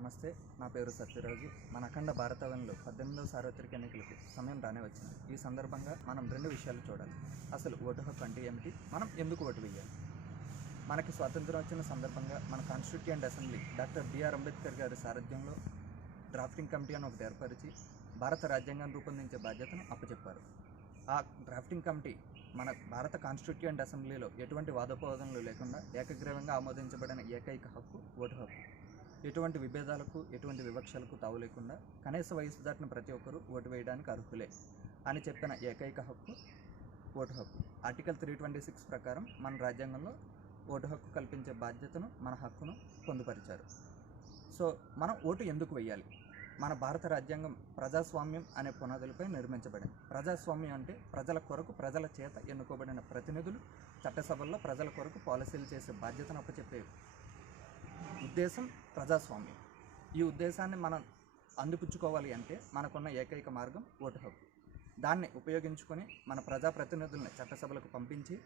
నమస్తే, నా పేరు సత్యరాజు. మన అఖండ భారతవనంలో 18వ సార్వత్రిక ఎన్నికలకు సమయం రానే వచ్చింది. ఈ సందర్భంగా మనం రెండు విషయాలు చూడాలి. అసలు ఓటు హక్కు అంటే ఏమిటి, మనం ఎందుకు ఓటు వేయాలి. మనకి స్వాతంత్రం వచ్చిన సందర్భంగా మన constituent assembly doctor B R Ambedkar గారి సారథ్యంలో డ్రాఫ్టింగ్ కమిటీ అని ఒకటి ఏర్పరిచి భారత రాజ్యాంగాన్ని రూపొందించే బాధ్యతను అప్పచెప్పారు. ఆ డ్రాఫ్టింగ్ కమిటీ మన భారత కాన్స్టిట్యూయెంట్ అసెంబ్లీలో ఎటువంటి వాదోపవాదనలు లేకుండా ఏకగ్రీవంగా ఆమోదించబడిన ఏకైక హక్కు ఓటు హక్కు. ఎటువంటి విభేదాలకు, ఎటువంటి వివక్షలకు తావు లేకుండా కనీస వయసు దాటిన ప్రతి ఒక్కరూ ఓటు వేయడానికి అర్హులే అని చెప్పిన ఏకైక హక్కు ఓటు హక్కు. ఆర్టికల్ 326 ప్రకారం మన రాజ్యాంగంలో ఓటు హక్కు కల్పించే బాధ్యతను, మన హక్కును పొందుపరిచారు. సో మనం ఓటు ఎందుకు వేయాలి? మన భారత రాజ్యాంగం ప్రజాస్వామ్యం అనే పునాదులపై నిర్మించబడింది. ప్రజాస్వామ్యం అంటే ప్రజల కొరకు, ప్రజల చేత ఎన్నుకోబడిన ప్రతినిధులు చట్టసభల్లో ప్రజల కొరకు పాలసీలు చేసే బాధ్యతను అప్పచెప్పే ఉద్దేశం ప్రజాస్వామ్యం. ఈ ఉద్దేశాన్ని మనం అందిపుచ్చుకోవాలి అంటే మనకున్న ఏకైక మార్గం ఓటు హక్కు. దాన్ని ఉపయోగించుకొని మన ప్రజాప్రతినిధుల్ని చట్టసభలకు పంపించి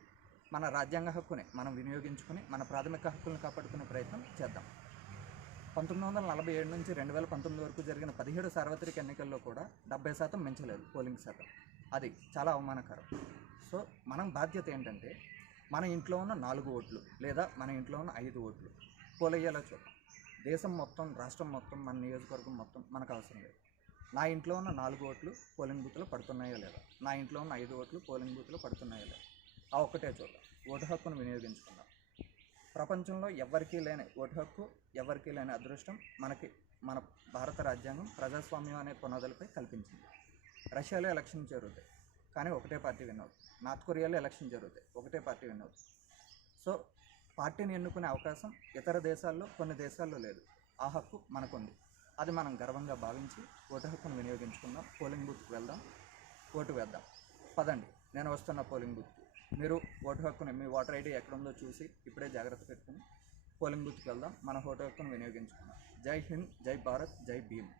మన రాజ్యాంగ హక్కుని మనం వినియోగించుకొని మన ప్రాథమిక హక్కులను కాపాడుకునే ప్రయత్నం చేద్దాం. 1947 నుంచి 2019 వరకు జరిగిన 17 సార్వత్రిక ఎన్నికల్లో కూడా 70% మించలేదు పోలింగ్ శాతం. అది చాలా అవమానకరం. సో మనం బాధ్యత ఏంటంటే మన ఇంట్లో ఉన్న 4 ఓట్లు లేదా మన ఇంట్లో ఉన్న 5 ఓట్లు పోలయ్యేలా చూద్దాం. దేశం మొత్తం, రాష్ట్రం మొత్తం, మన నియోజకవర్గం మొత్తం మనకు అవసరం లేదు. నా ఇంట్లో ఉన్న 4 ఓట్లు పోలింగ్ బూత్లో పడుతున్నాయో లేదా, నా ఇంట్లో ఉన్న 5 ఓట్లు పోలింగ్ బూత్లో పడుతున్నాయో లేదా, ఆ ఒక్కటే చూద్దాం. ఓటు హక్కును వినియోగించుకుందాం. ప్రపంచంలో ఎవరికీ లేని ఓటు హక్కు, ఎవరికీ లేని అదృష్టం మనకి మన భారత రాజ్యాంగం ప్రజాస్వామ్యం అనే పునాదులపై కల్పించింది. రష్యాలో ఎలక్షన్ జరుగుతాయి కానీ ఒకటే పార్టీ విన్ అవుతుంది. నార్త్ కొరియాలో ఎలక్షన్ జరుగుతాయి, ఒకటే పార్టీ విన్ అవుతుంది. సో పార్టీని ఎన్నుకునే అవకాశం ఇతర దేశాల్లో, కొన్ని దేశాల్లో లేదు. ఆ హక్కు మనకుంది. అది మనం గర్వంగా భావించి ఓటు హక్కును వినియోగించుకుందాం. పోలింగ్ బూత్కి వెళ్దాం, ఓటు వేద్దాం. పదండి, నేను వస్తున్న పోలింగ్ బూత్కి. మీరు ఓటు హక్కుని, మీ ఓటర్ ఐడి ఎక్కడుందో చూసి ఇప్పుడే జాగ్రత్త పెట్టుకుని పోలింగ్ బూత్కి వెళ్దాం. మన ఓటు హక్కును వినియోగించుకుందాం. జై హింద్, జై భారత్, జై భీమ్.